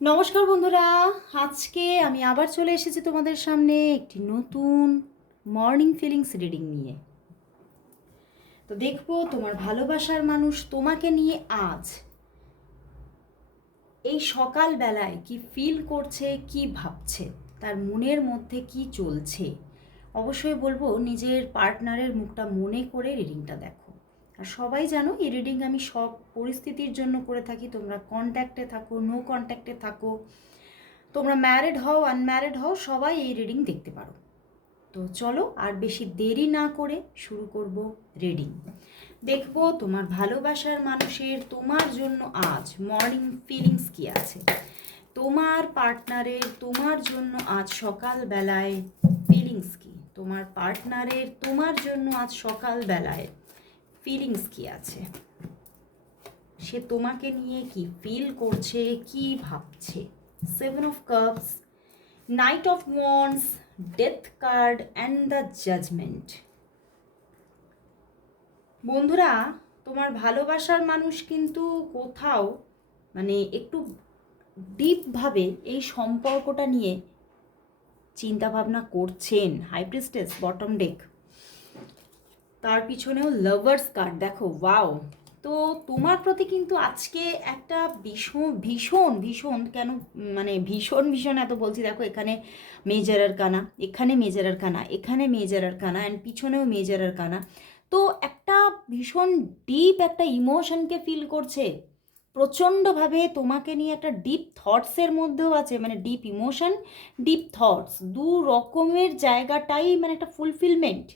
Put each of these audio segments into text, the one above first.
নমস্কার বন্ধুরা, আজকে আমি আবার চলে এসেছি তোমাদের সামনে একটি নতুন মর্নিং ফিলিংস রিডিং নিয়ে। তো দেখবো তোমার ভালোবাসার মানুষ তোমাকে নিয়ে আজ এই সকালবেলায় কি ফিল করছে, কি ভাবছে, তার মনের মধ্যে কি চলছে। অবশ্যই বলবো নিজের পার্টনারের মুখটা মনে করে রিডিংটা দেখো। আর সবাই জানো এই রিডিং আমি সব পরিস্থিতির জন্য করে থাকি। তোমরা কন্ট্যাক্টে থাকো, নো কন্ট্যাক্টে থাকো, তোমরা ম্যারিড হও, আনম্যারিড হও, সবাই এই রিডিং দেখতে পারো। তো চলো আর বেশি দেরি না করে শুরু করব রিডিং। দেখবো তোমার ভালোবাসার মানুষের তোমার জন্য আজ মর্নিং ফিলিংস কি আছে, তোমার পার্টনারের তোমার জন্য আজ সকালবেলায় ফিলিংস কি, তোমার পার্টনারের তোমার জন্য আজ সকালবেলায় ফিলিংস কি আছে, সে তোমাকে নিয়ে কি ফিল করছে, কি ভাবছে। Seven of cups, knight of wands, death card and the judgement. বন্ধুরা, তোমার ভালোবাসার মানুষ কিন্তু কোথাও একটু ডিপভাবে এই সম্পর্কটা নিয়ে চিন্তা ভাবনা করছেন। হাই প্রিস্টেস, বটম ডেক, তার পিছনেও লাভার্স কার্ড দেখো, ওয়াও। তো তোমার প্রতি কিন্তু আজকে একটা ভীষণ ভীষণ ভীষণ কেন ভীষণ ভীষণ এত বলছি, দেখো এখানে মেজারার কানা, এখানে মেজারার কানা, এখানে মেজারার কানা অ্যান্ড পিছনেও মেজারার কানা। তো একটা ভীষণ ডিপ একটা ইমোশনকে ফিল করছে প্রচণ্ডভাবে, তোমাকে নিয়ে একটা ডিপ থটসের মধ্যেও আছে, ডিপ ইমোশন, ডিপ থটস, দু রকমের জায়গাটাই একটা ফুলফিলমেন্ট।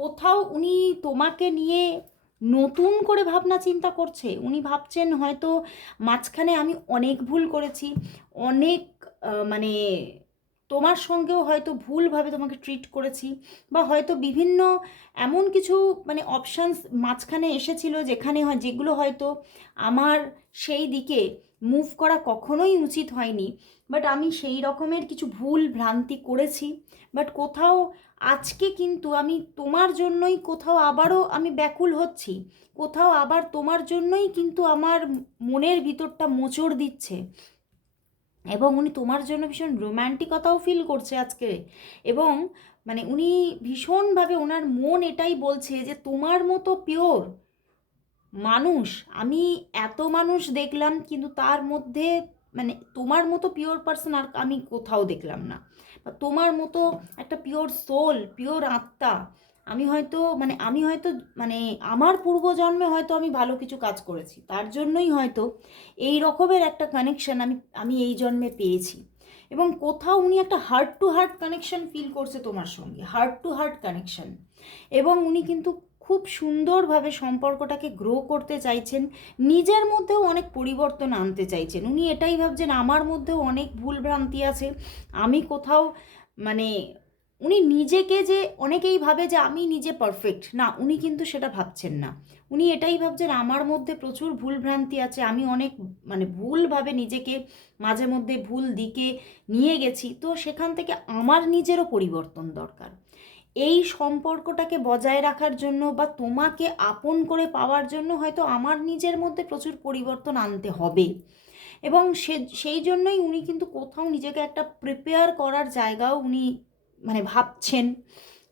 কোথাও উনি তোমাকে নিয়ে নতুন করে ভাবনা চিন্তা করছে। উনি ভাবছেন হয়তো মাঝখানে আমি অনেক ভুল করেছি, অনেক মানে তোমার সঙ্গেও হয়তো ভুলভাবে তোমাকে ট্রিট করেছি, বা হয়তো বিভিন্ন এমন কিছু অপশানস মাঝখানে এসেছিল যেগুলো হয়তো আমার সেই দিকে মুভ করা কখনোই উচিত হয়নি, বাট আমি সেই রকমের কিছু ভুল ভ্রান্তি করেছি। বাট কোথাও আজকে কিন্তু আমি তোমার জন্যই কোথাও আবারও আমি ব্যাকুল হচ্ছি, কোথাও আবার তোমার জন্যই কিন্তু আমার মনের ভিতরটা মোচড় দিচ্ছে, এবং উনি তোমার জন্য ভীষণ রোম্যান্টিকতাও ফিল করছে আজকে। এবং উনি ভীষণভাবে ওনার মন এটাই বলছে যে তোমার মতো পিওর মানুষ আমি এত মানুষ দেখলাম, কিন্তু তার মধ্যে তোমার মতো পিওর পার্সন আর আমি কোথাও দেখলাম না, বা তোমার মতো একটা পিওর সোল, পিওর আত্মা আমি হয়তো আমার পূর্বজন্মে হয়তো আমি ভালো কিছু কাজ করেছি, তার জন্যই হয়তো এই রকমের একটা কানেকশন আমি আমি এই জন্মে পেয়েছি। এবং কোথাও উনি একটা heart to heart connection feel করছে তোমার সঙ্গে, হার্ট টু হার্ট কানেকশন। এবং উনি কিন্তু খুব সুন্দরভাবে সম্পর্কটাকে গ্রো করতে চাইছেন, নিজের মধ্যেও অনেক পরিবর্তন আনতে চাইছেন। উনি এটাই ভাবছেন আমার মধ্যেও অনেক ভুলভ্রান্তি আছে, আমি কোথাও মানে উনি নিজেকে, যে অনেকেই ভাবে যে আমি নিজে পারফেক্ট, না উনি কিন্তু সেটা ভাবছেন না। উনি এটাই ভাবছেন আমার মধ্যে প্রচুর ভুলভ্রান্তি আছে, আমি অনেক ভুলভাবে নিজেকে মাঝে মধ্যে ভুল দিকে নিয়ে গেছি, তো সেখান থেকে আমার নিজেরও পরিবর্তন দরকার। এই সম্পর্কটাকে বজায় রাখার জন্য বা তোমাকে আপন করে পাওয়ার জন্য হয়তো আমার নিজের মধ্যে প্রচুর পরিবর্তন আনতে হবে। এবং সেই জন্যই উনি কিন্তু কোথাও নিজেকে একটা প্রিপেয়ার করার জায়গাও উনি ভাবছেন।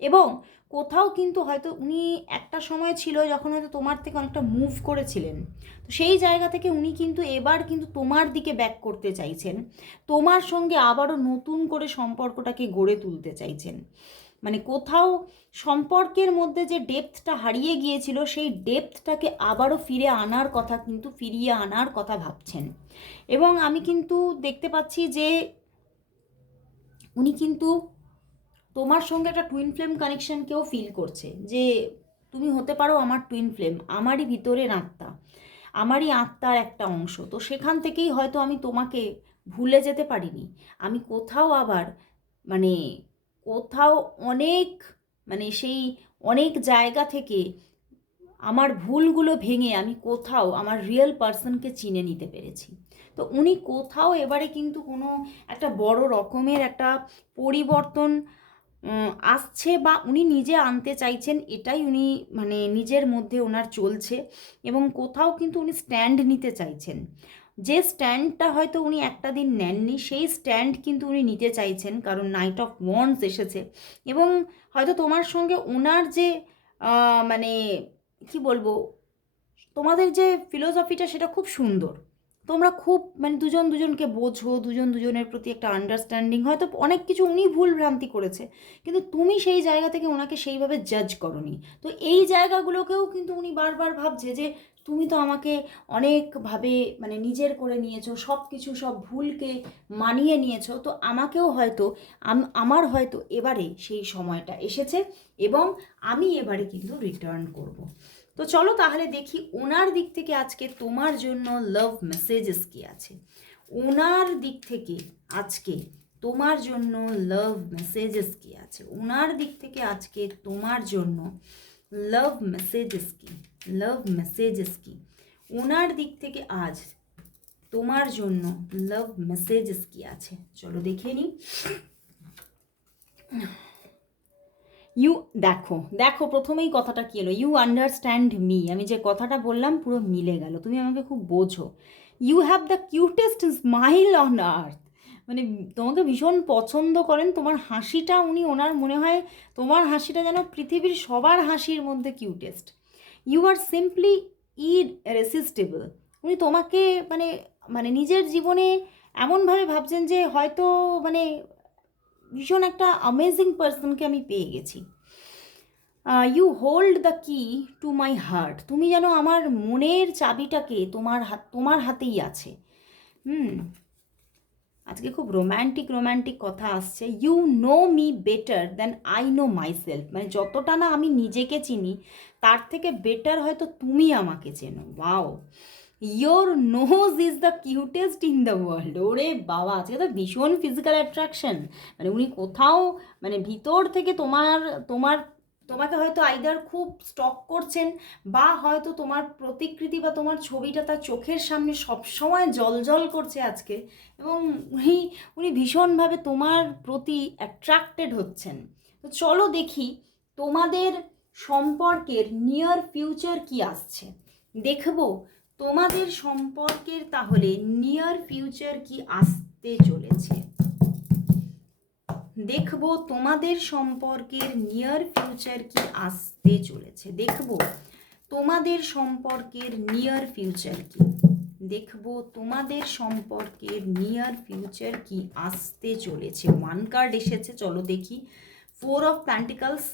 এবং কোথাও কিন্তু হয়তো উনি একটা সময় ছিল যখন হয়তো তোমার থেকে অনেকটা মুভ করেছিলেন, তো সেই জায়গা থেকে উনি কিন্তু এবার কিন্তু তোমার দিকে ব্যাক করতে চাইছেন, তোমার সঙ্গে আবারও নতুন করে সম্পর্কটাকে গড়ে তুলতে চাইছেন। কোথাও সম্পর্কের মধ্যে যে ডেপথটা হারিয়ে গিয়েছিল, সেই ডেপথটাকে আবারও ফিরিয়ে আনার কথা ভাবছেন। এবং আমি কিন্তু দেখতে পাচ্ছি যে উনি কিন্তু তোমার সঙ্গে একটা টুইন ফ্লেম কানেকশনকেও ফিল করছে, যে তুমি হতে পারো আমার টুইন ফ্লেম, আমারই ভিতরের আত্মা, আমারই আত্মার একটা অংশ। তো সেখান থেকেই হয়তো আমি তোমাকে ভুলে যেতে পারিনি, আমি কোথাও আবার মানে কোথাও অনেক সেই অনেক জায়গা থেকে আমার ভুলগুলো ভেঙে আমি কোথাও আমার রিয়েল পার্সনকে চিনে নিতে পেরেছি। তো উনি কোথাও এবারে কিন্তু কোনো একটা বড় রকমের একটা পরিবর্তন আসছে, বা উনি নিজে আনতে চাইছেন, এটাই উনি নিজের মধ্যে ওনার চলছে। এবং কোথাও কিন্তু উনি স্ট্যান্ড নিতে চাইছেন, যে স্ট্যান্ডটা হয়তো উনি একটা দিন নেননি, সেই স্ট্যান্ড কিন্তু উনি নিতে চাইছেন, কারণ নাইট অফ ওয়ান্ডস এসেছে। এবং হয়তো তোমার সঙ্গে ওনার যে মানে কি বলবো, তোমাদের যে ফিলোসফিটা সেটা খুব সুন্দর। তোমরা খুব মানে দুজন দুজনকে বোঝো, দুজন দুজনের প্রতি একটা আন্ডারস্ট্যান্ডিং, হয়তো অনেক কিছু উনি ভুল ভ্রান্তি করেছে, কিন্তু তুমি সেই জায়গা থেকে ওনাকে সেইভাবে জাজ করনি। তো এই জায়গাগুলোকেও কিন্তু উনি বারবার ভাবছে যে তুমি তো আমাকে অনেকভাবে মানে নিজের করে নিয়েছো, সব কিছু সব ভুলকে মানিয়ে নিয়েছো, তো আমাকেও হয়তো আমার হয়তো এবারে সেই সময়টা এসেছে এবং আমি এবারে কিন্তু রিটার্ন করব। তো চলো তাহলে দেখি ওনার দিক থেকে আজকে তোমার জন্য লাভ মেসেজেস কি আছে। ওনার দিক থেকে আজকে তোমার জন্য লাভ মেসেজেস কি আছে, ওনার দিক থেকে আজকে তোমার জন্য লাভ মেসেজেস কি, লাভ মেসেজেস কি, ওনার দিক থেকে আজ তোমার জন্য লাভ মেসেজেস কি আছে, চলো দেখে নিই। ইউ দেখো দেখো প্রথমেই কথাটা কি এলো, ইউ আন্ডারস্ট্যান্ড মি, আমি যে কথাটা বললাম পুরো মিলে গেল, তুমি আমাকে খুব বোঝো। You have the cutest smile on earth, মানে তোমাকে ভীষণ পছন্দ করেন, তোমার হাসিটা উনি ওনার মনে হয় তোমার হাসিটা যেন পৃথিবীর সবার হাসির মধ্যে কিউটেস্ট। ইউ আর সিম্পলি ইররেসিস্টেবল, উনি তোমাকে মানে মানে নিজের জীবনে এমনভাবে ভাবছেন যে হয়তো মানে ভীষণ একটা অ্যামেজিং পার্সনকে আমি পেয়ে গেছি। ইউ হোল্ড দ্য কি টু মাই হার্ট, তুমি যেন আমার মনের চাবিটাকে তোমার হাতেই আছে। আজকে খুব রোম্যান্টিক রোম্যান্টিক কথা আসছে। You know me better than I know myself, মানে যতটা না আমি নিজেকে চিনি তার থেকে বেটার হয়তো তুমি আমাকে চেনো। Wow. Your nose is the cutest in the world, ওরে বাবা আজকে তো ভীষণ ফিজিক্যাল অ্যাট্রাকশন, মানে উনি কোথাও মানে ভিতর থেকে তোমার তোমার তোমাকে হয়তো আইদার খুব স্টক করছেন, বা হয়তো তোমার প্রতিকৃতি বা তোমার ছবিটা তার চোখের সামনে সবসময় জল করছে আজকে, এবং উনি উনি ভীষণভাবে তোমার প্রতি অ্যাট্রাক্টেড হচ্ছেন। তো চলো দেখি তোমাদের সম্পর্কের নিয়ার ফিউচার কি আসছে, দেখবো তোমাদের সম্পর্কের তাহলে নিয়ার ফিউচার কি আসতে চলেছে, দেখবো তোমাদের সম্পর্কের নিয়ার ফিউচার কি আসতে চলেছে, দেখবো তোমাদের সম্পর্কের নিয়ার ফিউচার কি, দেখবো তোমাদের সম্পর্কের নিয়ার ফিউচার কি আসতে চলেছে। ওয়ান কার্ড এসেছে, চলো দেখি। 4 of pentacles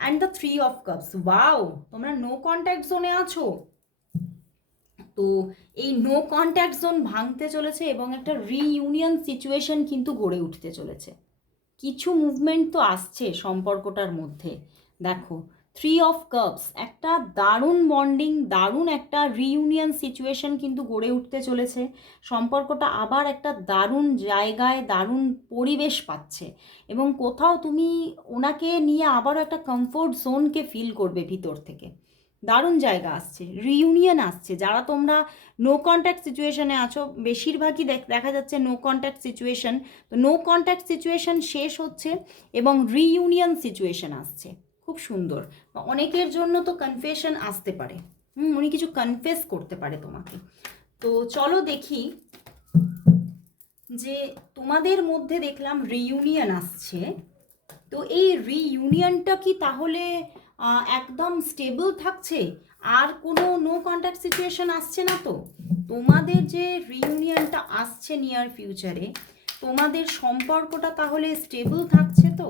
and the 3 of cups. Wow, তোমরা নো কন্ট্যাক্ট জোনে আছো, তো এই নো কন্ট্যাক্ট জোন ভাঙতে চলেছে এবং একটা রিইউনিয়ন সিচুয়েশন কিন্তু গড়ে উঠতে চলেছে। কিছু মুভমেন্ট তো আসছে সম্পর্কটার মধ্যে। দেখো 3 অফ কাপস, একটা দারুণ বন্ডিং, দারুণ একটা রিইউনিয়ন সিচুয়েশন কিন্তু গড়ে উঠতে চলেছে। সম্পর্কটা আবার একটা দারুণ জায়গায় দারুণ পরিবেশ পাচ্ছে, এবং কোথাও তুমি ওনাকে নিয়ে আবারও একটা কমফোর্ট জোনকে ফিল করবে ভিতর থেকে। দারুণ জায়গা আসছে, রিইউনিয়ন আসছে। যারা তোমরা নো কন্ট্যাক্ট সিচুয়েশনে আছো, বেশিরভাগই দেখা যাচ্ছে নো কন্ট্যাক্ট সিচুয়েশন, তো নো কন্ট্যাক্ট সিচুয়েশন শেষ হচ্ছে এবং রিইউনিয়ন সিচুয়েশন আসছে। খুব সুন্দর। অনেকের জন্য তো কনফেশন আসতে পারে, উনি কিছু কনফেস করতে পারে তোমাকে। তো চলো দেখি যে তোমাদের মধ্যে দেখলাম রিইউনিয়ন আসছে, তো এই রিইউনিয়নটা কি তাহলে একদম স্টেবল থাকছে, আর কোনো নো কন্ট্যাক্ট সিচুয়েশন আসছে না তো? তোমাদের যে রিইউনিয়নটা আসছে নিয়ার ফিউচারে, তোমাদের সম্পর্কটা তাহলে স্টেবল থাকছে তো?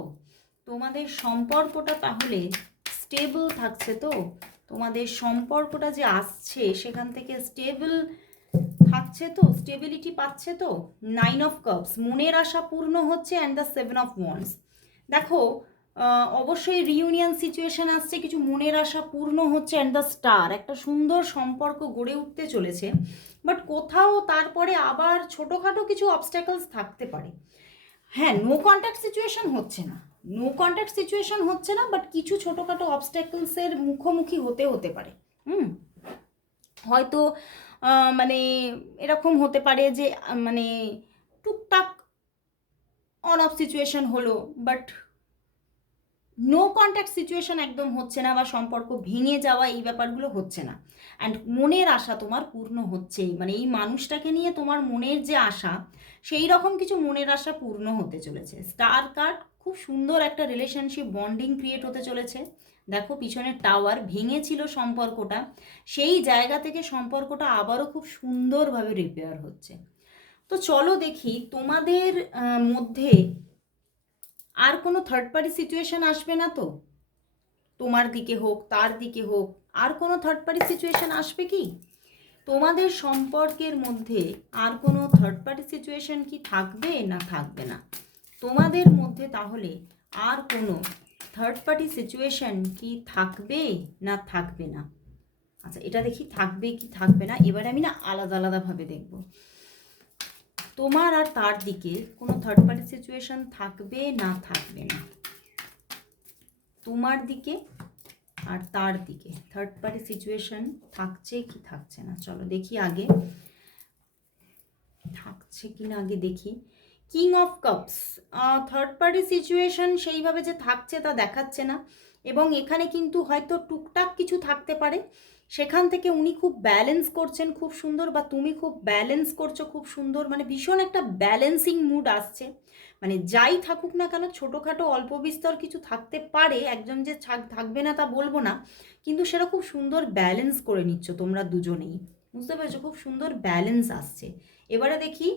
তোমাদের সম্পর্কটা তাহলে স্টেবল থাকছে তো? তোমাদের সম্পর্কটা যে আসছে সেখান থেকে স্টেবল থাকছে তো, স্টেবিলিটি পাচ্ছে তো? 9 অফ কাপস, মনের আশা পূর্ণ হচ্ছে, অ্যান্ড দ্য 7 অফ ওয়ান্ডস। দেখো অবশ্যই রিইউনিয়ন সিচুয়েশন আসছে, কিছু মনের আশা পূর্ণ হচ্ছে, অ্যান্ড দ্য স্টার, একটা সুন্দর সম্পর্ক গড়ে উঠতে চলেছে। বাট কোথাও তারপরে আবার ছোটোখাটো কিছু অবস্ট্যাকলস থাকতে পারে। হ্যাঁ, নো কন্ট্যাক্ট সিচুয়েশন হচ্ছে না, নো কন্ট্যাক্ট সিচুয়েশন হচ্ছে না, বাট কিছু ছোটোখাটো অবস্ট্যাকলসের মুখোমুখি হতে পারে। হয়তো মানে এরকম হতে পারে যে মানে টুকটাক অন অফ সিচুয়েশন হলো, বাট নো কন্ট্যাক্ট সিচুয়েশন একদম হচ্ছে না, বা সম্পর্ক ভেঙে যাওয়া এই ব্যাপারগুলো হচ্ছে না। অ্যান্ড মনের আশা তোমার পূর্ণ হচ্ছেই, মানে এই মানুষটাকে নিয়ে তোমার মনের যে আশা, সেই রকম কিছু মনের আশা পূর্ণ হতে চলেছে। স্টার কার্ড, খুব সুন্দর একটা রিলেশনশিপ বন্ডিং ক্রিয়েট হতে চলেছে। দেখো পিছনের টাওয়ার, ভেঙেছিল সম্পর্কটা, সেই জায়গা থেকে সম্পর্কটা আবারও খুব সুন্দরভাবে রিপেয়ার হচ্ছে। তো চলো দেখি তোমাদের মধ্যে আর কোনো থার্ড পার্টি সিচুয়েশন আসবে না তো? তোমার দিকে হোক, তার দিকে হোক, আর কোনো থার্ড পার্টি সিচুয়েশন আসবে কি? তোমাদের সম্পর্কের মধ্যে আর কোনো থার্ড পার্টি সিচুয়েশন কি থাকবে না থাকবে না? তোমাদের মধ্যে তাহলে আর কোনো থার্ড পার্টি সিচুয়েশন কি থাকবে না থাকবে না? আচ্ছা, এটা দেখি থাকবে কি থাকবে না। এবারে আমি না আলাদা আলাদাভাবে দেখব। তোমার আর তার দিকে কোনো থার্ড পার্টি সিচুয়েশন থাকবে না থাকবে না? তোমার দিকে আর তার দিকে থার্ড পার্টি সিচুয়েশন থাকছে কি থাকছে না? চলো দেখি আগে থাকছে কি না, আগে দেখি। King of cups, third party situation সেইভাবে যে থাকছে তা দেখাচ্ছে না, এবং এখানে কিন্তু হয়তো টুকটাক কিছু থাকতে পারে, সেখান থেকে উনি খুব ব্যালেন্স করছেন খুব সুন্দর, বা তুমি খুব ব্যালেন্স করছো খুব সুন্দর, মানে ভীষণ একটা ব্যালেন্সিং মুড আসছে। মানে যাই থাকুক না কেন, ছোটোখাটো অল্প বিস্তর কিছু থাকতে পারে, একজন যে থাকবে না তা বলবো না, কিন্তু সেটা খুব সুন্দর ব্যালেন্স করে নিচ্ছ তোমরা দুজনেই, বুঝতে পেরেছো? খুব সুন্দর ব্যালেন্স আসছে। এবারে দেখি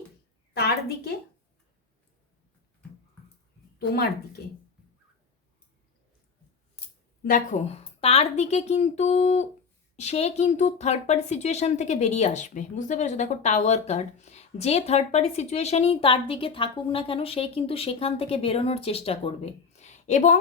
তার দিকে, তোমার দিকে। দেখো তার দিকে কিন্তু সে কিন্তু থার্ড পার্টি সিচুয়েশান থেকে বেরিয়ে আসবে, বুঝতে পেরেছো? দেখো টাওয়ার কার্ড, যে থার্ড পার্টি সিচুয়েশানই তার দিকে থাকুক না কেন, সে কিন্তু সেখান থেকে বেরোনোর চেষ্টা করবে, এবং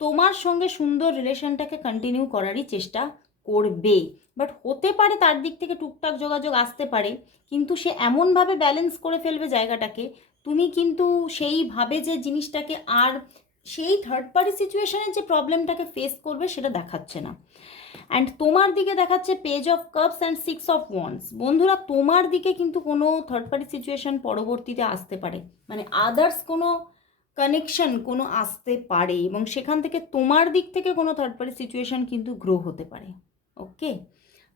তোমার সঙ্গে সুন্দর রিলেশনটাকে কন্টিনিউ করারই চেষ্টা করবে। বাট হতে পারে তার দিক থেকে টুকটাক যোগাযোগ আসতে পারে, কিন্তু সে এমনভাবে ব্যালেন্স করে ফেলবে জায়গাটাকে, তুমি কিন্তু সেইভাবে যে জিনিসটাকে আর সেই থার্ড পার্টি সিচুয়েশনের যে প্রবলেমটাকে ফেস করবে সেটা দেখাচ্ছে না। অ্যান্ড তোমার দিকে দেখাচ্ছে page of cups and 6 of wands. বন্ধুরা তোমার দিকে কিন্তু কোনো থার্ড পার্টি সিচুয়েশন পরবর্তীতে আসতে পারে, মানে আদার্স কোনো কানেকশন কোনো আসতে পারে, এবং সেখান থেকে তোমার দিক থেকে কোনো থার্ড পার্টি সিচুয়েশন কিন্তু গ্রো হতে পারে। ওকে,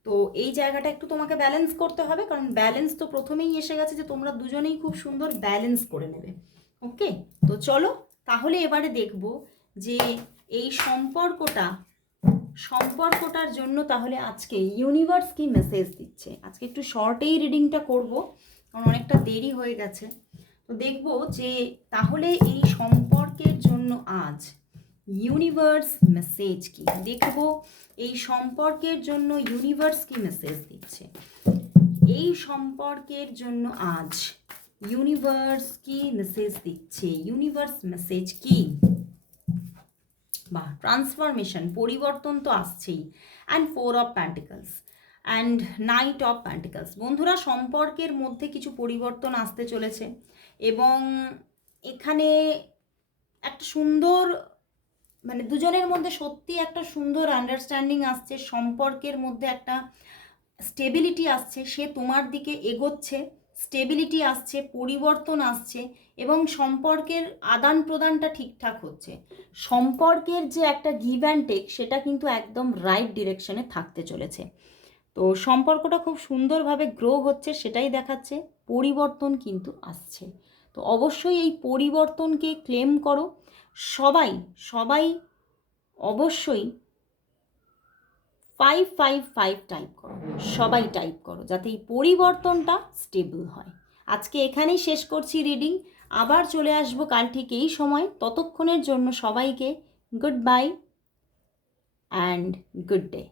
তো এই জায়গাটা একটু তোমাকে ব্যালেন্স করতে হবে, কারণ ব্যালেন্স তো প্রথমেই এসে গেছে যে তোমরা দুজনেই খুব সুন্দর ব্যালেন্স করে নেবে। ওকে, তো চলো তাহলে এবারে দেখব যে এই সম্পর্কটার জন্য তাহলে আজকে ইউনিভার্স কি মেসেজ দিচ্ছে। আজকে একটু শর্টেই রিডিংটা করব, কারণ অনেকটা দেরি হয়ে গেছে। তো দেখব যে তাহলে এই সম্পর্কের জন্য আজ ইউনিভার্স মেসেজ কি, দেখব এই সম্পর্কের জন্য ইউনিভার্স কি মেসেজ দিচ্ছে। এই সম্পর্কের জন্য আজ ইউনিভার্স কি মেসেজ দিচ্ছে, ইউনিভার্স মেসেজ কি? বা ট্রান্সফরমেশন, পরিবর্তন তো আসছেই, and 4 of pentacles and night of pentacles. বন্ধুরা সম্পর্কের মধ্যে কিছু পরিবর্তন আসতে চলেছে, এবং এখানে একটা সুন্দর, মানে দুজনের মধ্যে সত্যি একটা সুন্দর আন্ডারস্ট্যান্ডিং আসছে, সম্পর্কের মধ্যে একটা স্টেবিলিটি আসছে, সে তোমার দিকে এগোচ্ছে, স্টেবিলিটি আসছে, পরিবর্তন আসছে, এবং সম্পর্কের আদান প্রদানটা ঠিকঠাক হচ্ছে। সম্পর্কের যে একটা গিভ অ্যান্ড টেক সেটা কিন্তু একদম রাইট ডিরেকশনে থাকতে চলেছে। তো সম্পর্কটা খুব সুন্দরভাবে গ্রো হচ্ছে সেটাই দেখাচ্ছে, পরিবর্তন কিন্তু আসছে। তো অবশ্যই এই পরিবর্তনকে ক্লেম করো, সবাই সবাই অবশ্যই 555 টাইপ করো, সবাই টাইপ করো, যাতে এই পরিবর্তনটা স্টেবল হয়। আজকে এখানেই শেষ করছি রিডিং, আবার চলে আসবো কাল ঠিক এই সময়। ততক্ষণের জন্য সবাইকে good bye and good day.